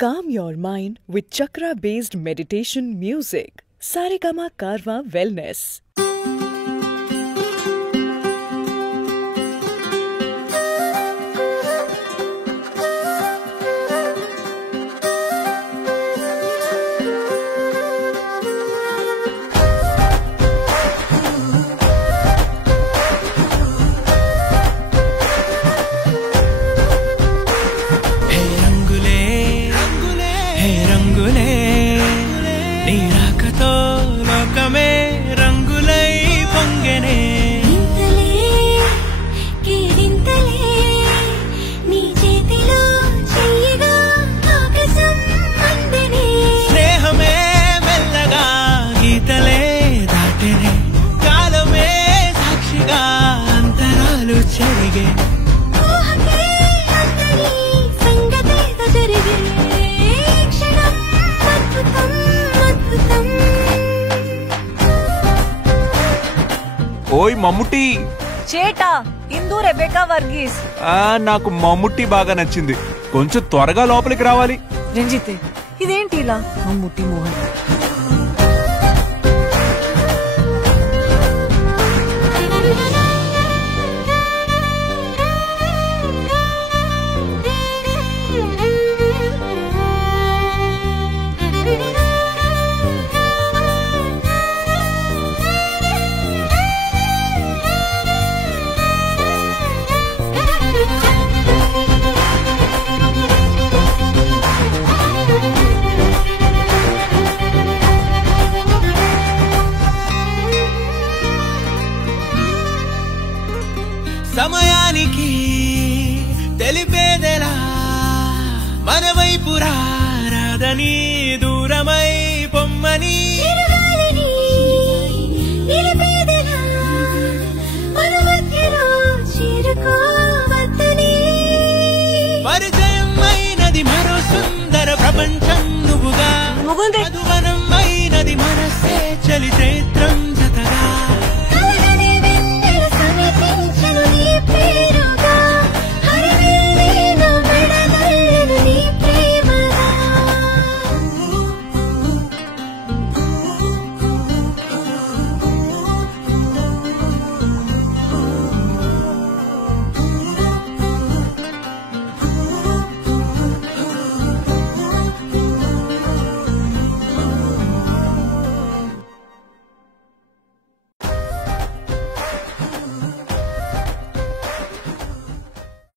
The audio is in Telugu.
Calm your mind with chakra-based meditation music. Saregama Karwa Wellness. ఓయ్ మమ్ముట్టి చేటా ఇందు రెబెకా వర్గీస్. నాకు మమ్ముట్టి బాగా నచ్చింది. కొంచెం త్వరగా లోపలికి రావాలి. రంజితే ఇదేంటి ఇలా? మమ్ముట్టి మోహన్ సమయానికి తెలిపేదెలా మన వైపు రాదని దూరమై పొమ్మని పరిచయం అయినది మరో సుందర ప్రపంచం నువ్వుగా మధువనం అయినది మనసే చలి చైత్రం జతగా